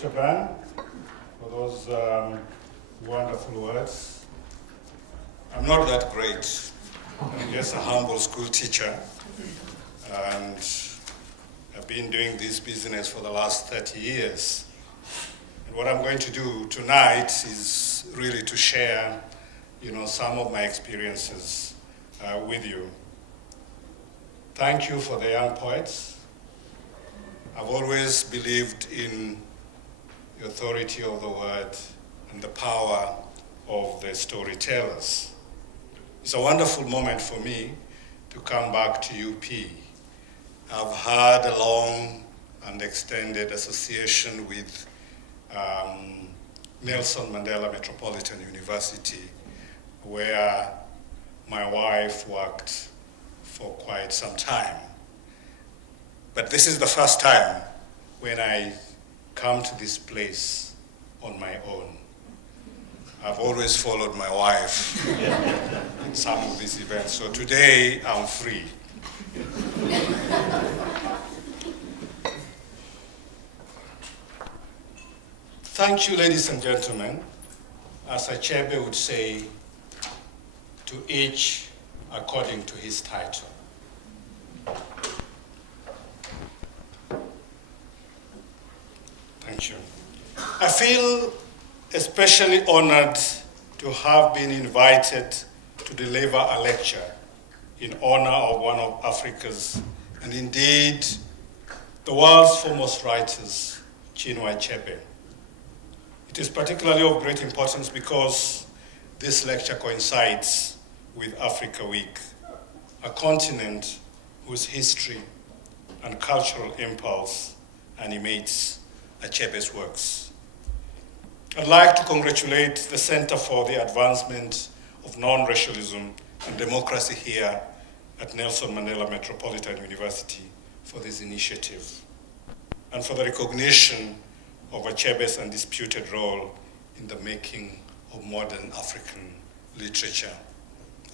Dr. Ban, for those wonderful words. I'm not that great. I'm just a humble school teacher, and I've been doing this business for the last 30 years. And what I'm going to do tonight is really to share, some of my experiences with you. Thank you for the young poets. I've always believed in the authority of the word and the power of the storytellers. It's a wonderful moment for me to come back to UP. I've had a long and extended association with Nelson Mandela Metropolitan University, where my wife worked for quite some time. But this is the first time when I come to this place on my own. I've always followed my wife in some of these events, so today I'm free. Thank you, ladies and gentlemen. As Achebe would say, to each according to his title. Thank you. I feel especially honored to have been invited to deliver a lecture in honor of one of Africa's, and indeed the world's foremost writers, Chinua Achebe. It is particularly of great importance because this lecture coincides with Africa Week, a continent whose history and cultural impulse animates Achebe's works. I'd like to congratulate the Center for the Advancement of Non-Racialism and Democracy here at Nelson Mandela Metropolitan University for this initiative and for the recognition of Achebe's undisputed role in the making of modern African literature.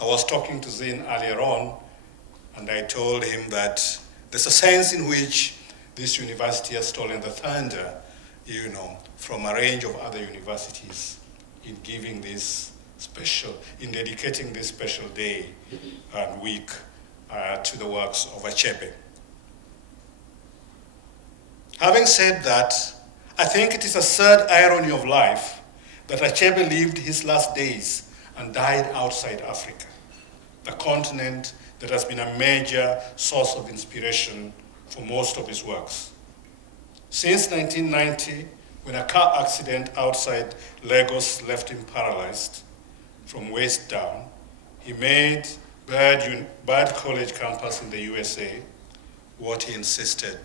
I was talking to Zin earlier on, and I told him that there's a sense in which this university has stolen the thunder, from a range of other universities in giving this in dedicating this special day and week to the works of Achebe. Having said that, I think it is a sad irony of life that Achebe lived his last days and died outside Africa, the continent that has been a major source of inspiration for most of his works. Since 1990, when a car accident outside Lagos left him paralyzed from waist down, he made Bard College campus in the USA what he insisted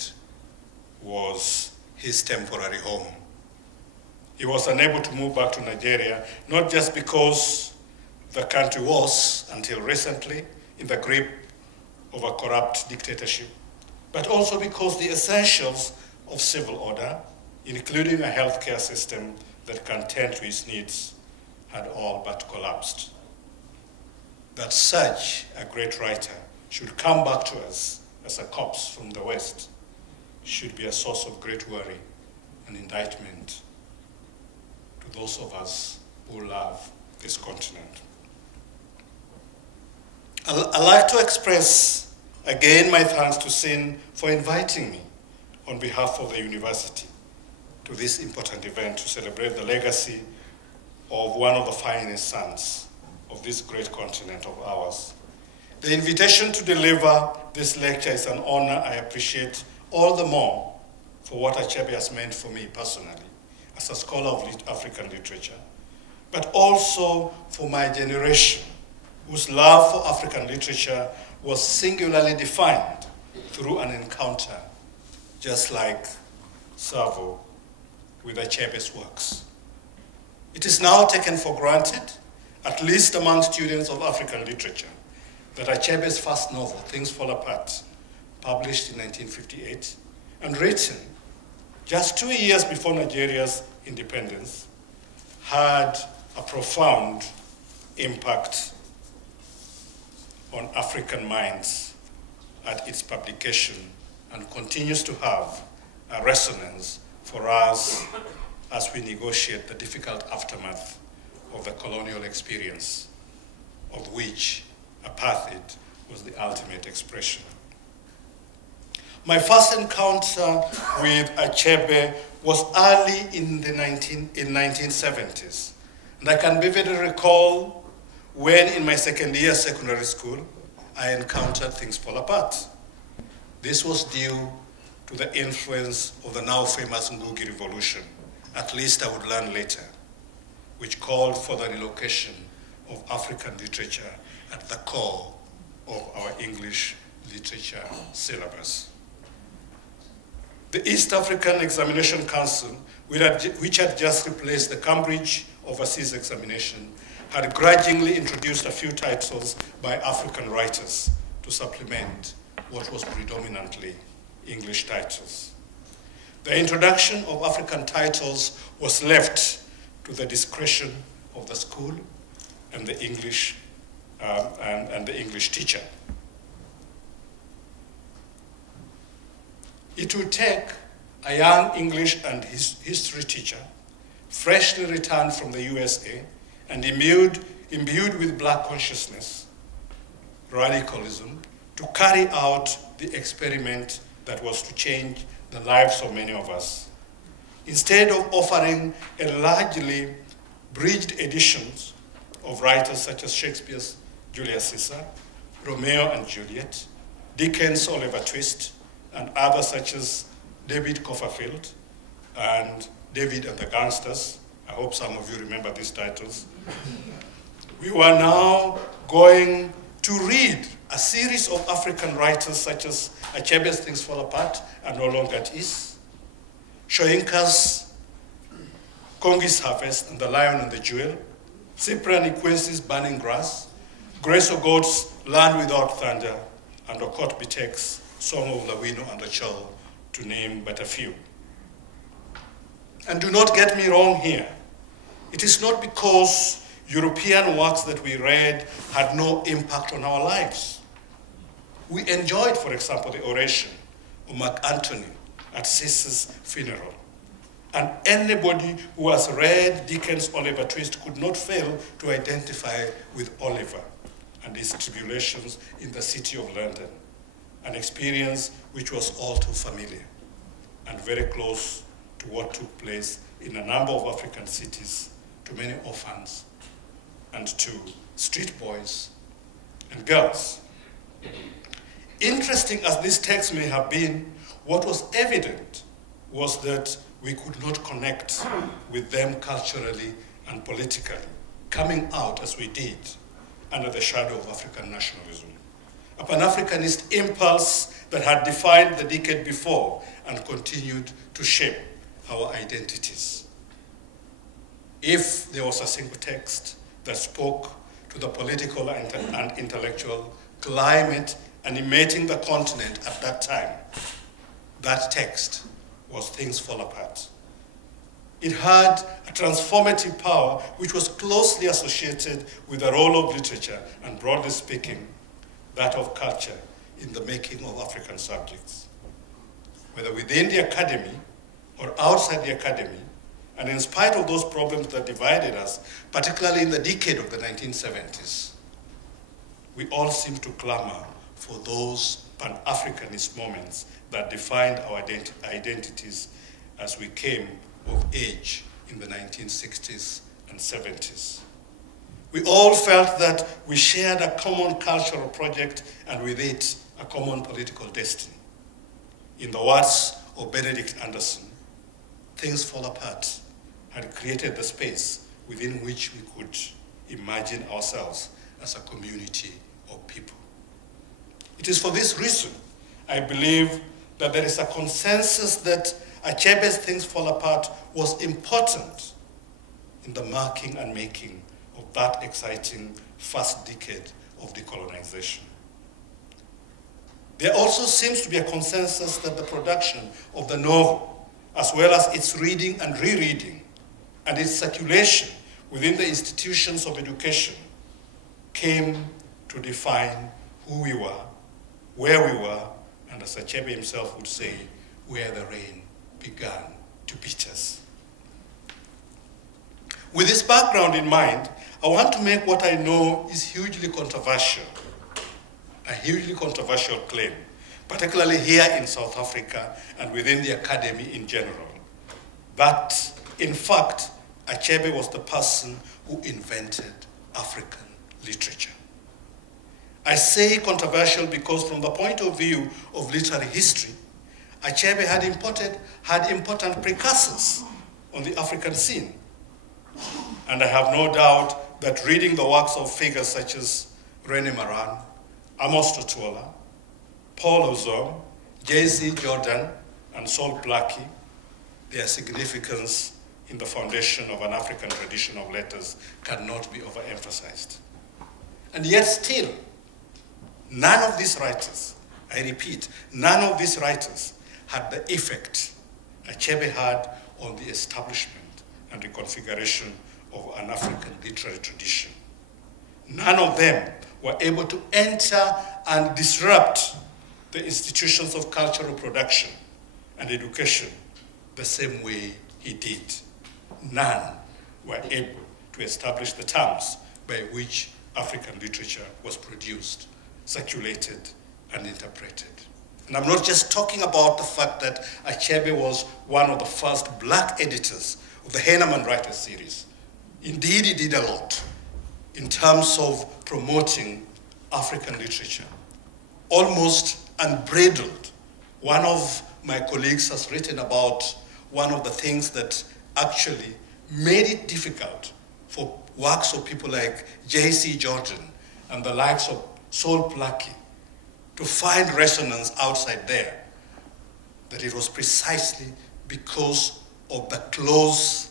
was his temporary home. He was unable to move back to Nigeria, not just because the country was, until recently, in the grip of a corrupt dictatorship, but also because the essentials of civil order, including a healthcare system that can tend to his needs, had all but collapsed. That such a great writer should come back to us as a corpse from the West should be a source of great worry and indictment to those of us who love this continent. I'd like to express again my thanks to Sin for inviting me on behalf of the university to this important event to celebrate the legacy of one of the finest sons of this great continent of ours. The invitation to deliver this lecture is an honor I appreciate all the more for what Achebe has meant for me personally as a scholar of African literature, but also for my generation whose love for African literature was singularly defined through an encounter, just like Savo, with Achebe's works. It is now taken for granted, at least among students of African literature, that Achebe's first novel, Things Fall Apart, published in 1958, and written just 2 years before Nigeria's independence, had a profound impact on African minds at its publication and continues to have a resonance for us as we negotiate the difficult aftermath of the colonial experience, of which apartheid was the ultimate expression. My first encounter with Achebe was early in the 1970s. And I can vividly recall when in my second year secondary school, I encountered Things Fall Apart. This was due to the influence of the now famous Ngugi Revolution, at least I would learn later, which called for the relocation of African literature at the core of our English literature syllabus. The East African Examination Council, which had just replaced the Cambridge Overseas Examination, had grudgingly introduced a few titles by African writers to supplement what was predominantly English titles. The introduction of African titles was left to the discretion of the school and the English teacher. It would take a young English and history teacher, freshly returned from the USA and imbued with black consciousness, radicalism, to carry out the experiment that was to change the lives of many of us. Instead of offering a largely bridged editions of writers such as Shakespeare's Julius Caesar, Romeo and Juliet, Dickens' Oliver Twist, and others such as David Copperfield and David and the Gangsters. I hope some of you remember these titles. We were now going to read a series of African writers such as Achebe's Things Fall Apart and No Longer It Is, Shoinka's Kongi's Harvest and The Lion and the Jewel, Cyprian Ikwensi's Burning Grass, Grace Ogode's Land Without Thunder, and Okot Bitek's Song of Lawino and Achebe, to name but a few. And do not get me wrong here. It is not because European works that we read had no impact on our lives. We enjoyed, for example, the oration of Mark Antony at Caesar's funeral. And anybody who has read Dickens' Oliver Twist could not fail to identify with Oliver and his tribulations in the city of London, an experience which was all too familiar and very close to what took place in a number of African cities, to many orphans and to street boys and girls. Interesting as this text may have been, what was evident was that we could not connect with them culturally and politically, coming out as we did under the shadow of African nationalism, a Pan-Africanist impulse that had defined the decade before and continued to shape our identities. If there was a single text that spoke to the political and intellectual climate animating the continent at that time, that text was Things Fall Apart. It had a transformative power which was closely associated with the role of literature and, broadly speaking, that of culture in the making of African subjects. Whether within the academy or outside the academy, and in spite of those problems that divided us, particularly in the decade of the 1970s, we all seem to clamor for those Pan-Africanist moments that defined our identities as we came of age in the 1960s and 70s. We all felt that we shared a common cultural project and with it a common political destiny. In the words of Benedict Anderson, Things Fall Apart had created the space within which we could imagine ourselves as a community of people. It is for this reason, I believe, that there is a consensus that Achebe's Things Fall Apart was important in the marking and making of that exciting first decade of decolonization. There also seems to be a consensus that the production of the novel, as well as its reading and rereading, and its circulation within the institutions of education, came to define who we were, where we were, and as Achebe himself would say, where the rain began to beat us. With this background in mind, I want to make what I know is hugely controversial, a hugely controversial claim, particularly here in South Africa and within the academy in general, that in fact, Achebe was the person who invented African literature. I say controversial because from the point of view of literary history, Achebe had important precursors on the African scene. And I have no doubt that reading the works of figures such as René Maran, Amos Tutuola, Paul Ozong, J.C. Jordan, and Saul Blackie, their significance in the foundation of an African tradition of letters cannot be overemphasized. And yet still, none of these writers, I repeat, none of these writers had the effect Achebe had on the establishment and reconfiguration of an African literary tradition. None of them were able to enter and disrupt the institutions of cultural production and education the same way he did. None were able to establish the terms by which African literature was produced, circulated, and interpreted. And I'm not just talking about the fact that Achebe was one of the first black editors of the Heinemann Writers series. Indeed, he did a lot in terms of promoting African literature, almost unbridled. One of my colleagues has written about one of the things that actually made it difficult for works of people like J.C. Jordan and the likes of Saul Blackie to find resonance outside there, that it was precisely because of the close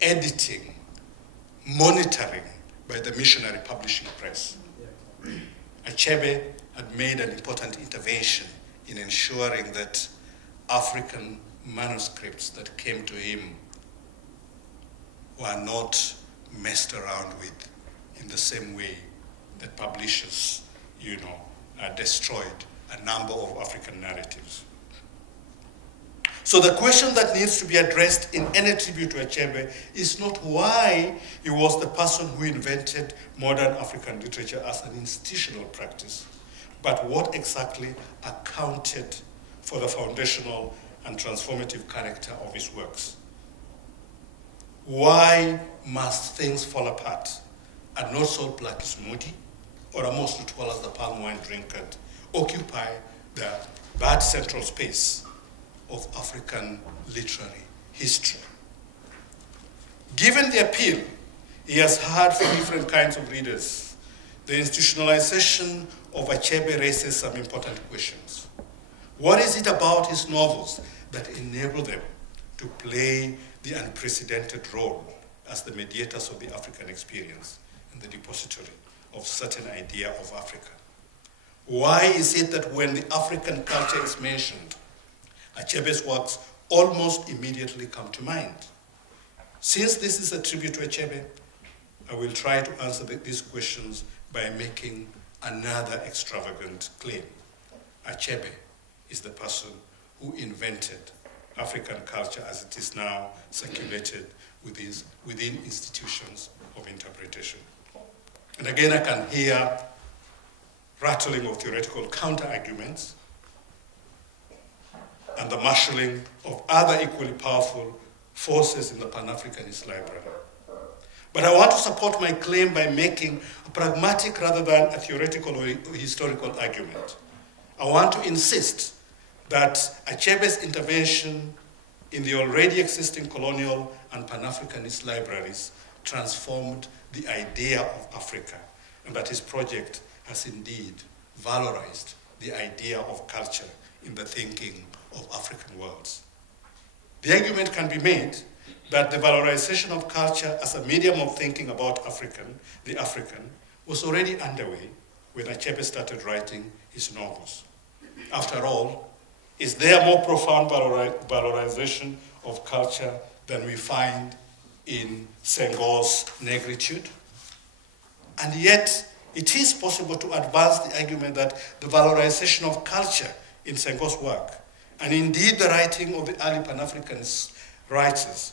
editing, monitoring by the missionary publishing press. Achebe had made an important intervention in ensuring that African manuscripts that came to him were not messed around with in the same way that publishers, destroyed a number of African narratives. So the question that needs to be addressed in any tribute to Achebe is not why he was the person who invented modern African literature as an institutional practice, but what exactly accounted for the foundational and transformative character of his works. Why must things fall apart and not Saul Blackie's Moody or Amos Tutuola's The Palm Wine Drinkard occupy the bad central space of African literary history? Given the appeal he has had from different kinds of readers, the institutionalization of Achebe raises some important questions. What is it about his novels that enable them to play the unprecedented role as the mediators of the African experience and the depository of certain idea of Africa? Why is it that when the African culture is mentioned, Achebe's works almost immediately come to mind? Since this is a tribute to Achebe, I will try to answer these questions by making another extravagant claim. Achebe is the person who invented African culture as it is now circulated within institutions of interpretation. And again, I can hear rattling of theoretical counter-arguments and the marshalling of other equally powerful forces in the Pan-Africanist library. But I want to support my claim by making a pragmatic rather than a theoretical or historical argument. I want to insist that Achebe's intervention in the already existing colonial and Pan-Africanist libraries transformed the idea of Africa, and that his project has indeed valorized the idea of culture in the thinking of African worlds. The argument can be made that the valorization of culture as a medium of thinking about the African, was already underway when Achebe started writing his novels. After all, is there more profound valorization of culture than we find in Senghor's Negritude? And yet, it is possible to advance the argument that the valorization of culture in Senghor's work, and indeed the writing of the early Pan-Africanists, writers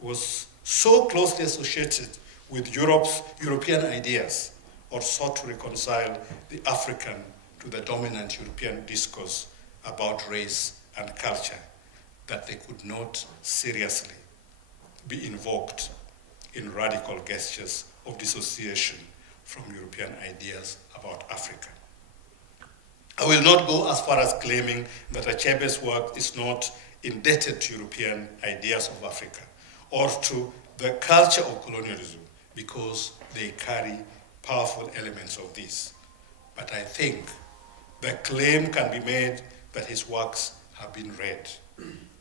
was so closely associated with European ideas, or sought to reconcile the African to the dominant European discourse about race and culture, that they could not seriously be invoked in radical gestures of dissociation from European ideas about Africa. I will not go as far as claiming that Achebe's work is not indebted to European ideas of Africa or to the culture of colonialism, because they carry powerful elements of this. But I think the claim can be made that his works have been read,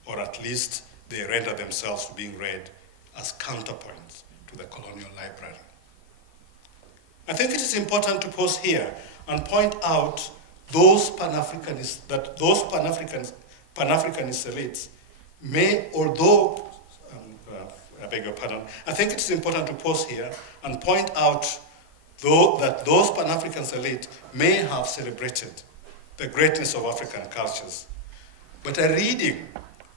or at least they render themselves to being read as counterpoints to the colonial library. I think it is important to pause here and point out those Pan-Africanist elites may, although, I beg your pardon, I think it's important to pause here and point out that those Pan-African elites may have celebrated the greatness of African cultures, but a reading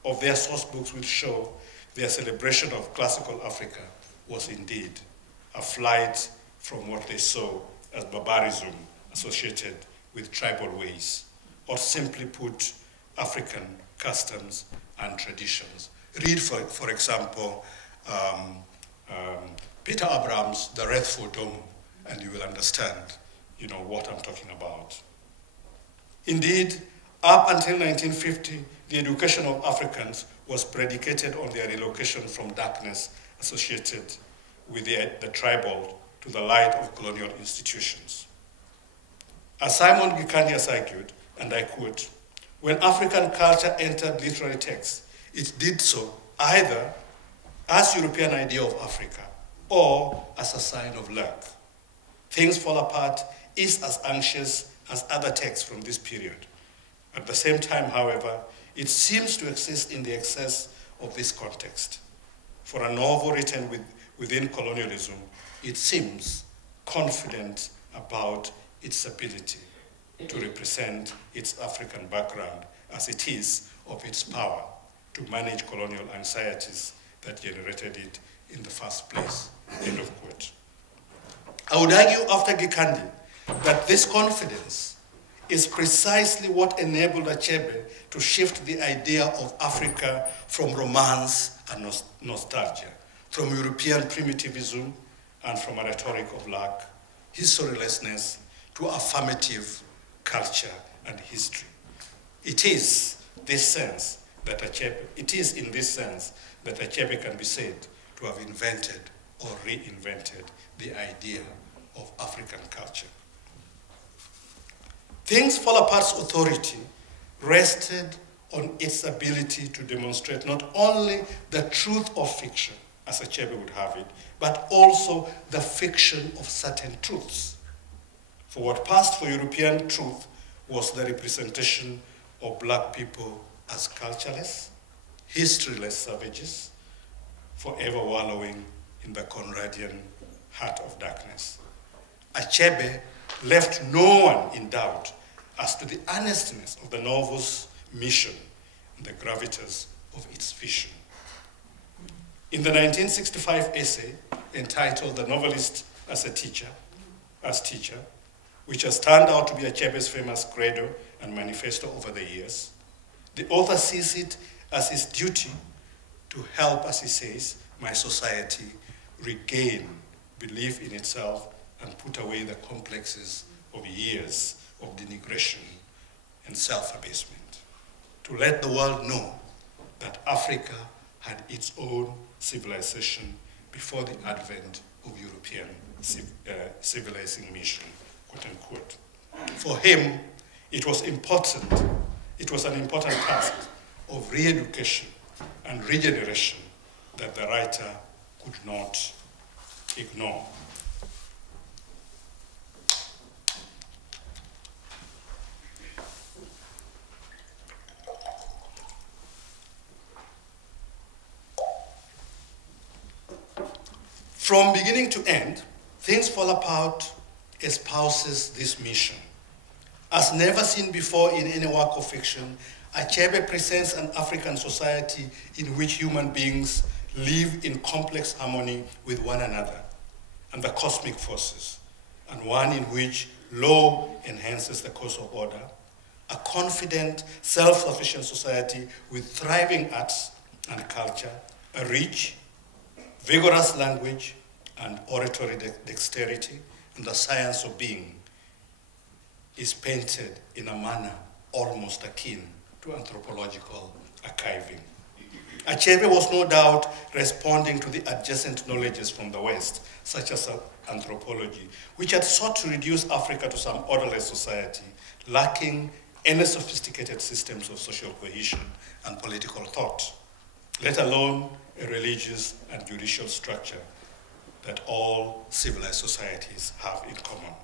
of their source books will show their celebration of classical Africa was indeed a flight from what they saw as barbarism associated with tribal ways, or simply put, African customs and traditions. Read, for example, Peter Abraham's The Wreath for Dom, and you will understand, what I'm talking about. Indeed, up until 1950, the education of Africans was predicated on their relocation from darkness associated with the tribal to the light of colonial institutions. As Simon Gikandi has argued, and I quote, when African culture entered literary texts, it did so either as European idea of Africa or as a sign of luck. Things Fall Apart is as anxious as other texts from this period. At the same time, however, it seems to exist in the excess of this context. For a novel written within colonialism, it seems confident about its ability to represent its African background as it is of its power to manage colonial anxieties that generated it in the first place, end of quote. I would argue after Gikandi that this confidence is precisely what enabled Achebe to shift the idea of Africa from romance and nostalgia, from European primitivism and from a rhetoric of luck, historylessness, to affirmative culture and history. It is in this sense that Achebe can be said to have invented or reinvented the idea of African culture. Things Fall Apart's authority rested on its ability to demonstrate not only the truth of fiction, as Achebe would have it, but also the fiction of certain truths. For what passed for European truth was the representation of black people as cultureless, historyless savages, forever wallowing in the Conradian heart of darkness. Achebe left no one in doubt as to the earnestness of the novel's mission and the gravitas of its vision. In the 1965 essay entitled The Novelist as Teacher, which has turned out to be Achebe's famous credo and manifesto over the years, the author sees it as his duty to help, as he says, my society regain belief in itself and put away the complexes of years of denigration and self-abasement, to let the world know that Africa had its own civilization before the advent of European civilizing mission, quote unquote. For him, it was an important task of re-education and regeneration that the writer could not ignore. From beginning to end, Things Fall Apart espouses this mission. As never seen before in any work of fiction, Achebe presents an African society in which human beings live in complex harmony with one another and the cosmic forces, and one in which law enhances the course of order, a confident, self-sufficient society with thriving arts and culture, a rich, vigorous language and oratory dexterity, and the science of being is painted in a manner almost akin to anthropological archiving. Achebe was no doubt responding to the adjacent knowledges from the West, such as anthropology, which had sought to reduce Africa to some orderless society, lacking any sophisticated systems of social cohesion and political thought, let alone a religious and judicial structure that all civilized societies have in common.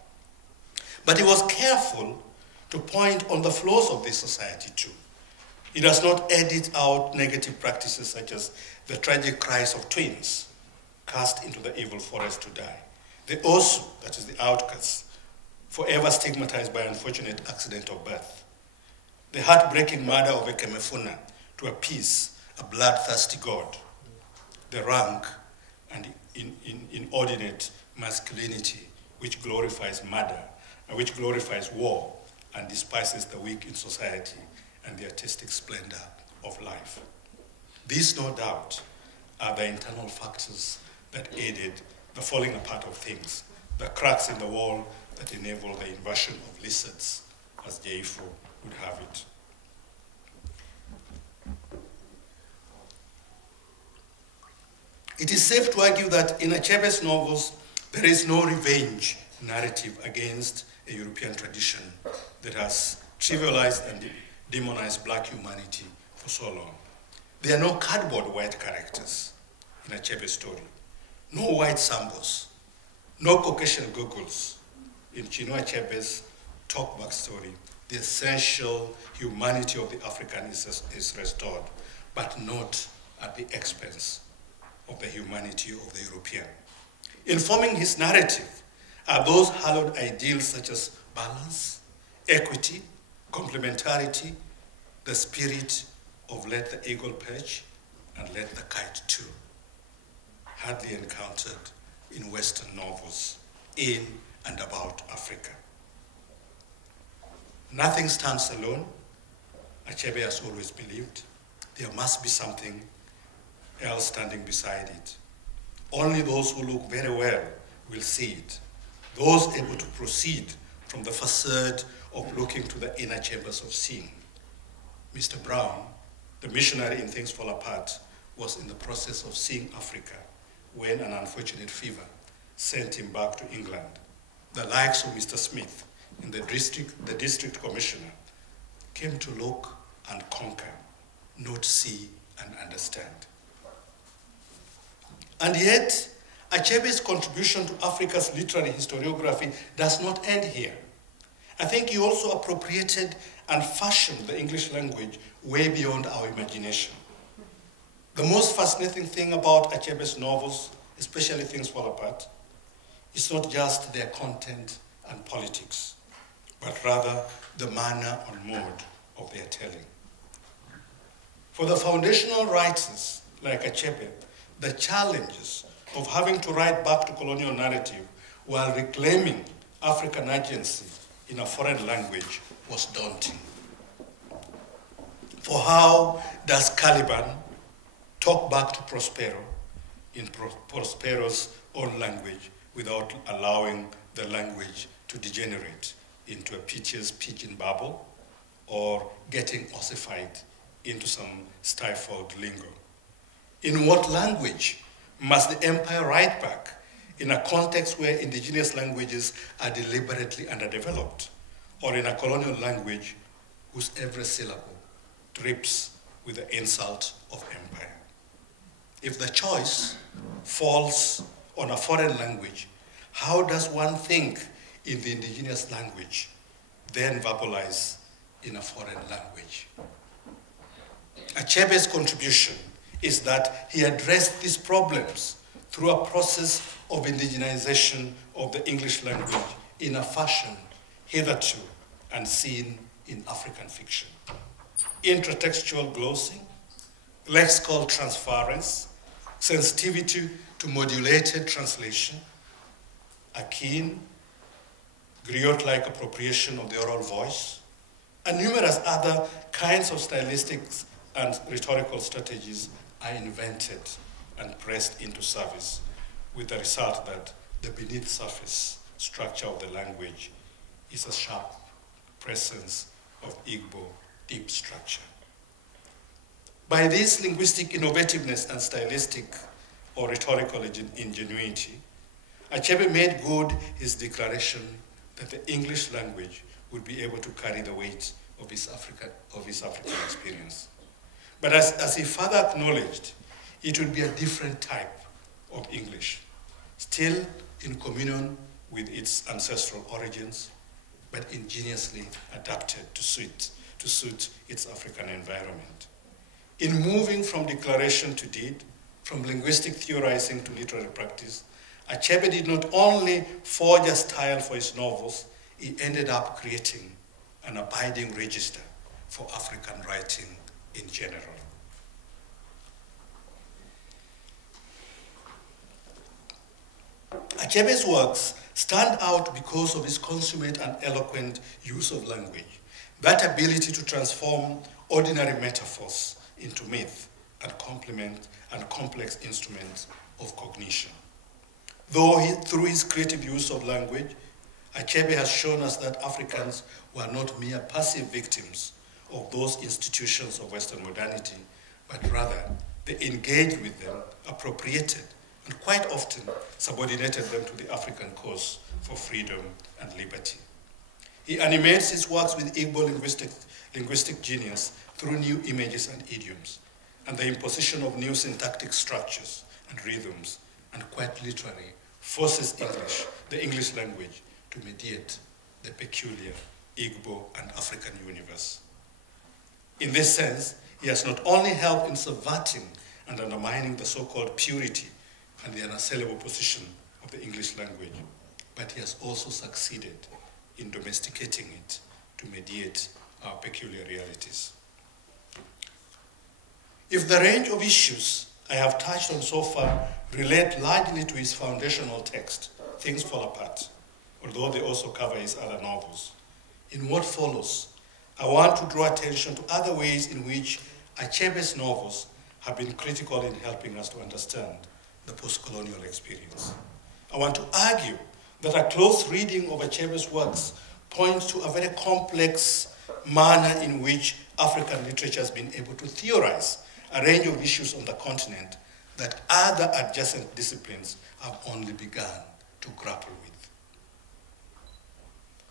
But he was careful to point on the flaws of this society too. He does not edit out negative practices such as the tragic cries of twins cast into the evil forest to die, the osu, that is the outcast, forever stigmatized by unfortunate accident of birth, the heartbreaking murder of a Kemefuna to appease a bloodthirsty god, the rank and inordinate masculinity which glorifies murder, which glorifies war and despises the weak in society and the artistic splendor of life. These, no doubt, are the internal factors that aided the falling apart of things, the cracks in the wall that enable the inversion of lizards, as J4 would have it. It is safe to argue that in Achebe's novels, there is no revenge narrative against a European tradition that has trivialized and demonized black humanity for so long. There are no cardboard white characters in Achebe's story, no white sambos, no Caucasian Googles. In Chinua Achebe's talkback story, the essential humanity of the African is restored, but not at the expense of the humanity of the European. Informing his narrative are those hallowed ideals such as balance, equity, complementarity, the spirit of let the eagle perch and let the kite too, hardly encountered in Western novels in and about Africa. Nothing stands alone, Achebe has always believed. There must be something else standing beside it. Only those who look very well will see it. Those able to proceed from the facade of looking to the inner chambers of seeing. Mr. Brown, the missionary in Things Fall Apart, was in the process of seeing Africa when an unfortunate fever sent him back to England. The likes of Mr. Smith, in the district commissioner, came to look and conquer, not see and understand. And yet, Achebe's contribution to Africa's literary historiography does not end here. I think he also appropriated and fashioned the English language way beyond our imagination. The most fascinating thing about Achebe's novels, especially Things Fall Apart, is not just their content and politics, but rather the manner and mode of their telling. For the foundational writers like Achebe, the challenges of having to write back to colonial narrative while reclaiming African agency in a foreign language was daunting. For how does Caliban talk back to Prospero in Prospero's own language without allowing the language to degenerate into a piteous pidgin babble or getting ossified into some stifled lingo? In what language must the empire write back in a context where indigenous languages are deliberately underdeveloped, or in a colonial language whose every syllable drips with the insult of empire? If the choice falls on a foreign language, how does one think in the indigenous language, then verbalize in a foreign language? Achebe's contribution is that he addressed these problems through a process of indigenization of the English language in a fashion hitherto unseen in African fiction. intratextual glossing, lexical transference, sensitivity to modulated translation, a keen, griot-like appropriation of the oral voice, and numerous other kinds of stylistic and rhetorical strategies are invented and pressed into service, with the result that the beneath surface structure of the language is a sharp presence of Igbo deep structure. By this linguistic innovativeness and stylistic or rhetorical ingenuity, Achebe made good his declaration that the English language would be able to carry the weight of his African experience. But as he further acknowledged, it would be a different type of English, still in communion with its ancestral origins, but ingeniously adapted to suit its African environment. In moving from declaration to deed, from linguistic theorizing to literary practice, Achebe did not only forge a style for his novels, he ended up creating an abiding register for African writing in general. Achebe's works stand out because of his consummate and eloquent use of language, that ability to transform ordinary metaphors into myth and complement and complex instruments of cognition. Though through his creative use of language, Achebe has shown us that Africans were not mere passive victims of those institutions of Western modernity, but rather they engaged with them, appropriated, and quite often subordinated them to the African cause for freedom and liberty. He animates his works with Igbo linguistic genius through new images and idioms, and the imposition of new syntactic structures and rhythms, and quite literally forces the English language, to mediate the peculiar Igbo and African universe. In this sense, he has not only helped in subverting and undermining the so-called purity and the unassailable position of the English language, but he has also succeeded in domesticating it to mediate our peculiar realities. If the range of issues I have touched on so far relate largely to his foundational text, Things Fall Apart, although they also cover his other novels, in what follows, I want to draw attention to other ways in which Achebe's novels have been critical in helping us to understand the post-colonial experience. I want to argue that a close reading of Achebe's works points to a very complex manner in which African literature has been able to theorize a range of issues on the continent that other adjacent disciplines have only begun to grapple with.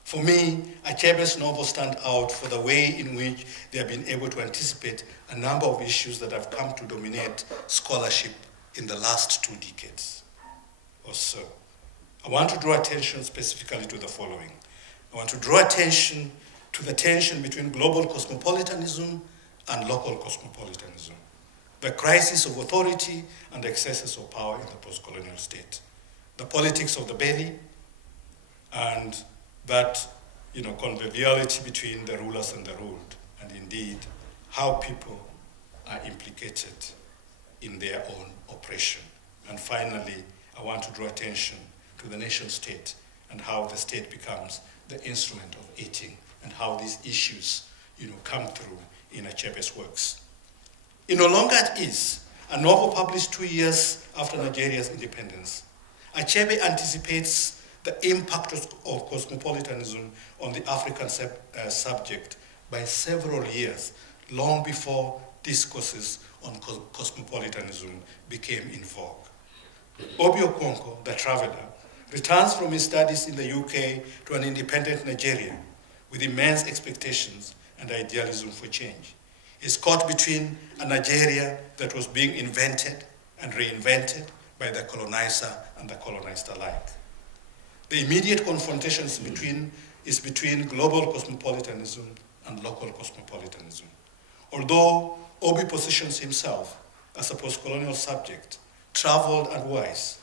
For me, Achebe's novels stand out for the way in which they have been able to anticipate a number of issues that have come to dominate scholarship in the last 2 decades or so. I want to draw attention specifically to the following. I want to draw attention to the tension between global cosmopolitanism and local cosmopolitanism, the crisis of authority and excesses of power in the post-colonial state, the politics of the belly, and that conviviality between the rulers and the ruled, and indeed how people are implicated in their own oppression. And finally, I want to draw attention to the nation state and how the state becomes the instrument of eating, and how these issues come through in Achebe's works. In No Longer at Ease, a novel published 2 years after Nigeria's independence, Achebe anticipates the impact of cosmopolitanism on the African subject by several years, long before discourses on cosmopolitanism became in vogue. Obi Okonkwo, the traveler, returns from his studies in the UK to an independent Nigeria with immense expectations and idealism for change. He's caught between a Nigeria that was being invented and reinvented by the colonizer and the colonized alike. The immediate confrontation is between global cosmopolitanism and local cosmopolitanism. Although Obi positions himself as a post-colonial subject, traveled and wise,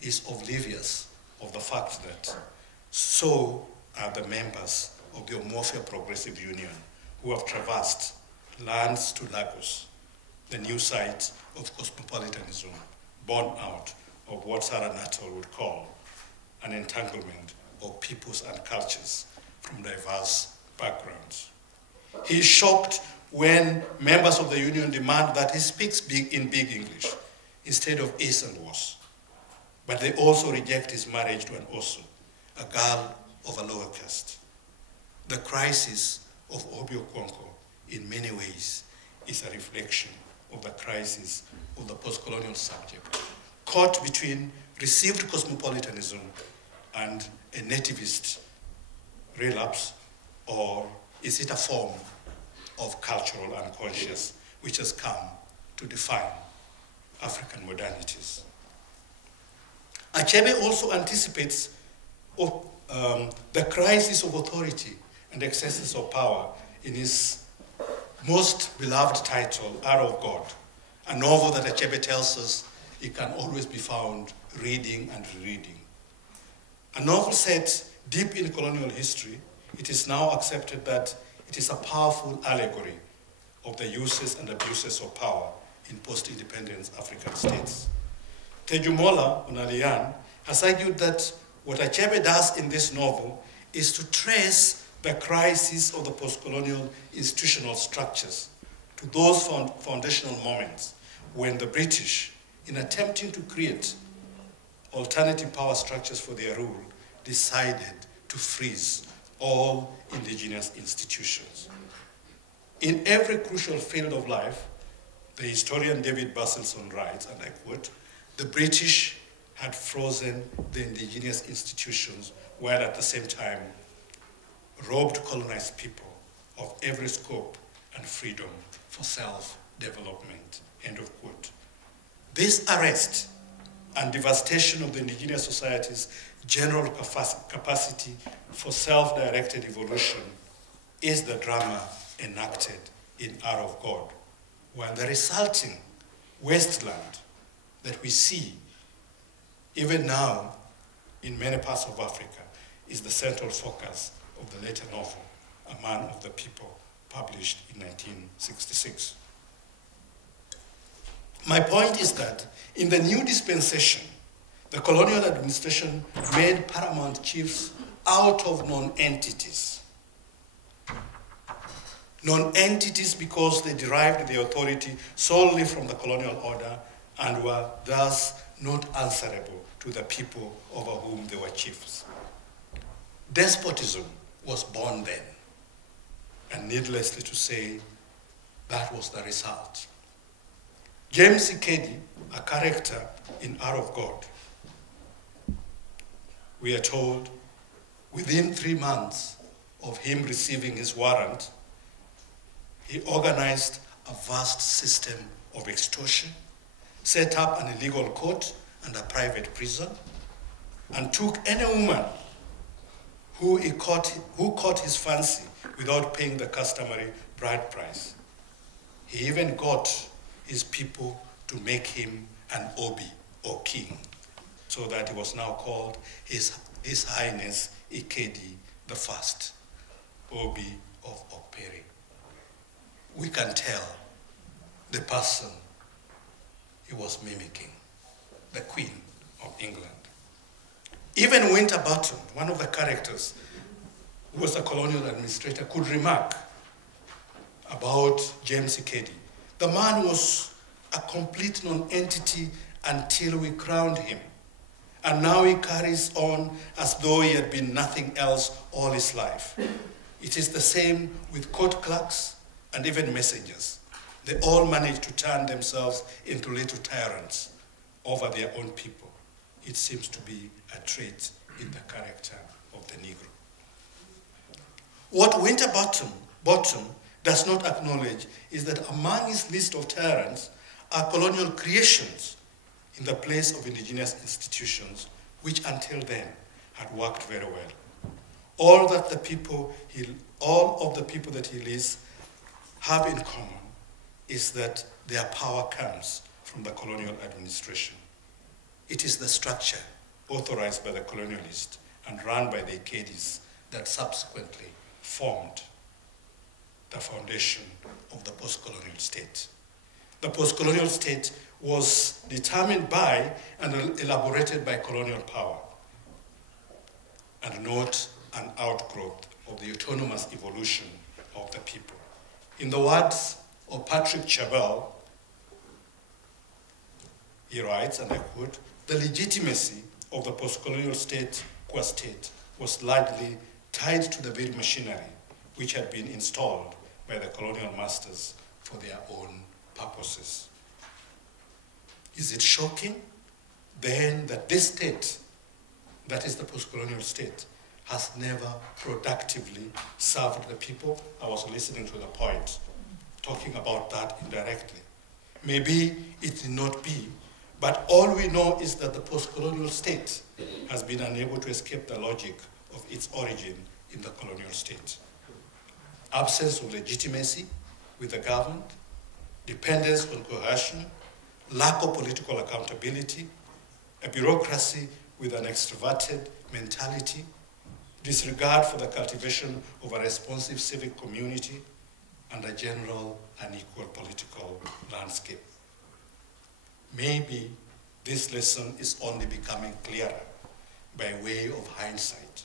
he is oblivious of the fact that so are the members of the Omofia Progressive Union who have traversed lands to Lagos, the new site of cosmopolitanism, born out of what Sarah Nuttall would call an entanglement of peoples and cultures from diverse backgrounds. He is shocked when members of the union demand that he speaks in big English instead of is and was. But they also reject his marriage to an Osu, a girl of a lower caste. The crisis of Obi Okonkwo, in many ways, is a reflection of the crisis of the post-colonial subject, caught between received cosmopolitanism and a nativist relapse, or is it a form of cultural unconscious which has come to define African modernities? Achebe also anticipates the crisis of authority and excesses of power in his most beloved title, Hour of God, a novel that Achebe tells us it can always be found reading and rereading. A novel set deep in colonial history, it is now accepted that it is a powerful allegory of the uses and abuses of power in post-independence African states. Tejumola Onalian has argued that what Achebe does in this novel is to trace the crisis of the post-colonial institutional structures to those foundational moments when the British, in attempting to create alternative power structures for their rule, decided to freeze all indigenous institutions. In every crucial field of life, the historian David Basilson writes, and I quote, "The British had frozen the indigenous institutions while at the same time robbed colonized people of every scope and freedom for self-development," end of quote. This arrest and devastation of the indigenous society's general capacity for self-directed evolution is the drama enacted in Hour of God, while the resulting wasteland that we see even now in many parts of Africa is the central focus of the later novel, A Man of the People, published in 1966. My point is that in the new dispensation, the colonial administration made paramount chiefs out of non-entities. Non-entities because they derived their authority solely from the colonial order and were thus not answerable to the people over whom they were chiefs. Despotism was born then, and needlessly to say, that was the result. James Ikedi, a character in Hour of God, we are told, within 3 months of him receiving his warrant, he organized a vast system of extortion, set up an illegal court and a private prison, and took any woman who caught his fancy without paying the customary bride price. He even got his people to make him an Obi, or king, so that he was now called His Highness Ikedi the First, Obi of Okperi. We can tell the person he was mimicking, the Queen of England. Even Winterbottom, one of the characters who was a colonial administrator, could remark about James Ikedi. The man was a complete non-entity until we crowned him. And now he carries on as though he had been nothing else all his life. It is the same with court clerks and even messengers. They all manage to turn themselves into little tyrants over their own people. It seems to be a trait in the character of the Negro. What Winterbottom does not acknowledge is that among his list of tyrants are colonial creations in the place of indigenous institutions, which until then had worked very well. All of the people that he lists have in common is that their power comes from the colonial administration. It is the structure authorized by the colonialists and run by the Ikedis that subsequently formed the foundation of the post-colonial state. The post-colonial state was determined by and elaborated by colonial power, and not an outgrowth of the autonomous evolution of the people. In the words of Patrick Chabel, he writes, and I quote, "The legitimacy of the post-colonial state, qua state, was largely tied to the very machinery which had been installed by the colonial masters for their own purposes." Is it shocking then that this state, that is the post-colonial state, has never productively served the people? I was listening to the poet talking about that indirectly. Maybe it did not be, but all we know is that the post-colonial state has been unable to escape the logic of its origin in the colonial state. Absence of legitimacy with the government, dependence on coercion, lack of political accountability, a bureaucracy with an extroverted mentality, disregard for the cultivation of a responsive civic community, and a general unequal political landscape. Maybe this lesson is only becoming clearer by way of hindsight,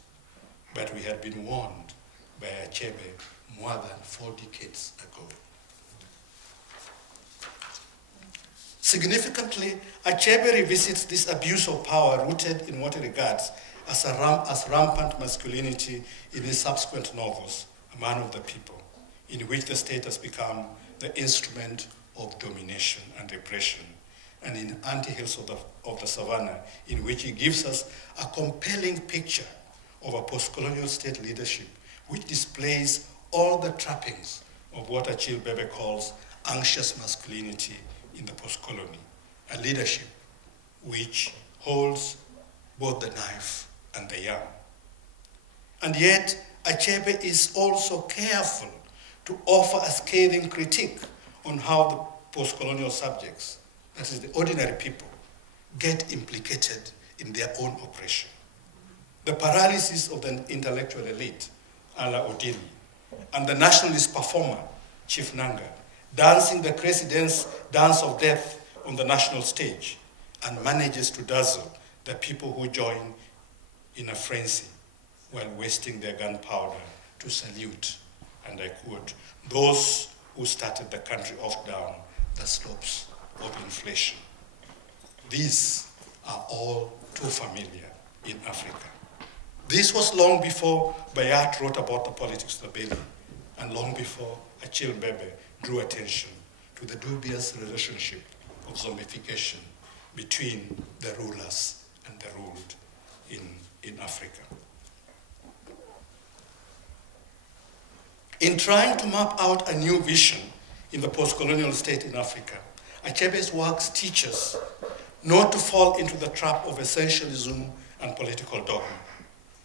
but we had been warned by Achebe more than 4 decades ago. Significantly, Achebe revisits this abuse of power rooted in what he regards as rampant masculinity in his subsequent novels, A Man of the People, in which the state has become the instrument of domination and repression, and in Anti-Hills of the Savannah, in which he gives us a compelling picture of a post-colonial state leadership which displays all the trappings of what Achebe calls anxious masculinity in the post-colony, a leadership which holds both the knife and the young. And yet, Achebe is also careful to offer a scathing critique on how the post-colonial subjects, that is the ordinary people, get implicated in their own oppression. The paralysis of the intellectual elite, a la Odili, and the nationalist performer, Chief Nanga, dancing the crazy dance of death on the national stage, and manages to dazzle the people who join in a frenzy while wasting their gunpowder to salute, and I quote, those who started the country off down the slopes of inflation. These are all too familiar in Africa. This was long before Bayat wrote about the politics of the belly, and long before Achille Mbembe drew attention to the dubious relationship of zombification between the rulers and the ruled in Africa. In trying to map out a new vision in the post-colonial state in Africa, Achebe's works teach us not to fall into the trap of essentialism and political dogma.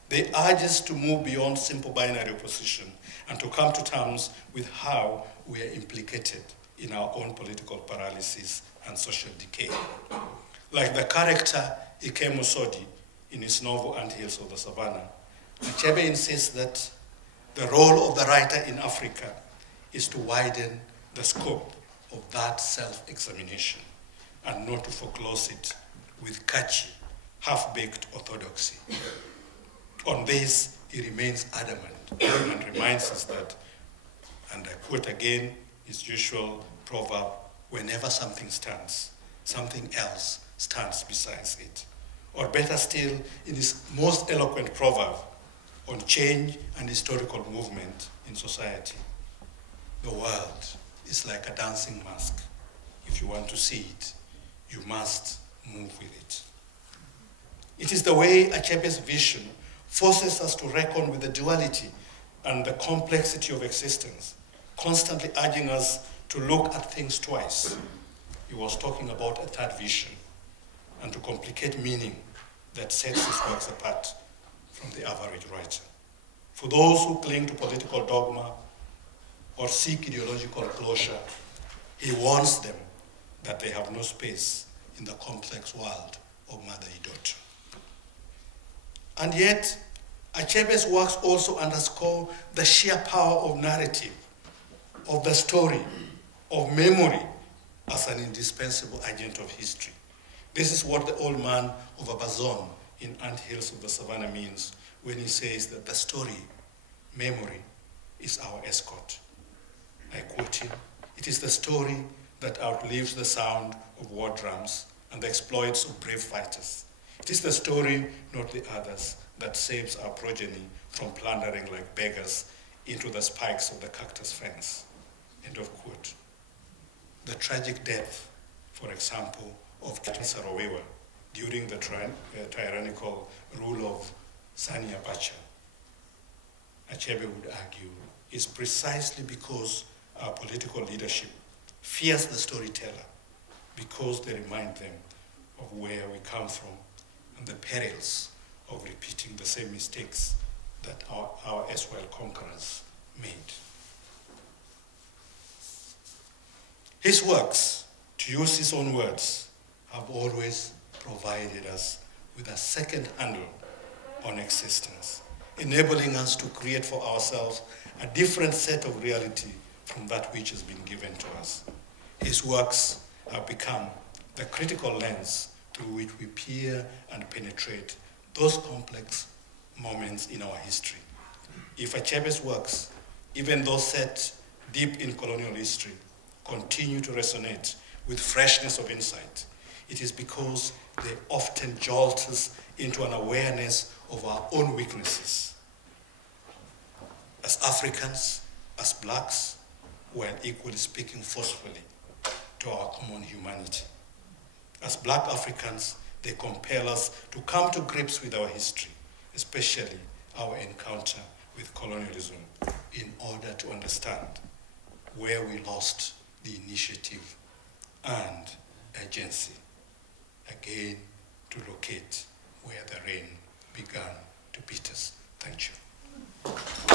They urge us to move beyond simple binary opposition and to come to terms with how we are implicated in our own political paralysis and social decay. Like the character Ike Musodi in his novel Anti-Hills of the Savannah, Achebe insists that the role of the writer in Africa is to widen the scope of that self-examination and not to foreclose it with catchy, half-baked orthodoxy. On this, he remains adamant and reminds us that, and I quote again his usual proverb, whenever something stands, something else stands besides it. Or better still, in his most eloquent proverb on change and historical movement in society, the world is like a dancing mask. If you want to see it, you must move with it. It is the way Achebe's vision forces us to reckon with the duality and the complexity of existence, constantly urging us to look at things twice. He was talking about a third vision, and to complicate meaning that sets his works apart from the average writer. For those who cling to political dogma or seek ideological closure, he warns them that they have no space in the complex world of motherly daughter. And yet, Achebe's works also underscore the sheer power of narrative of the story, of memory as an indispensable agent of history. This is what the old man of Abazon in Ant Hills of the Savannah means when he says that the story, memory, is our escort. I quote him, "It is the story that outlives the sound of war drums and the exploits of brave fighters. It is the story, not the others, that saves our progeny from plundering like beggars into the spikes of the cactus fence." End of quote. The tragic death, for example, of King Saro-Wiwa during the tyrannical rule of Sani Abacha, Achebe would argue, is precisely because our political leadership fears the storyteller, because they remind them of where we come from and the perils of repeating the same mistakes that our erstwhile conquerors made. His works, to use his own words, have always provided us with a second handle on existence, enabling us to create for ourselves a different set of reality from that which has been given to us. His works have become the critical lens through which we peer and penetrate those complex moments in our history. If Achebe's works, even though set deep in colonial history, continue to resonate with freshness of insight, it is because they often jolt us into an awareness of our own weaknesses as Africans, as blacks, while equally speaking forcefully to our common humanity. As black Africans, they compel us to come to grips with our history, especially our encounter with colonialism, in order to understand where we lost the initiative and agency, again to locate where the rain began to beat us. Thank you.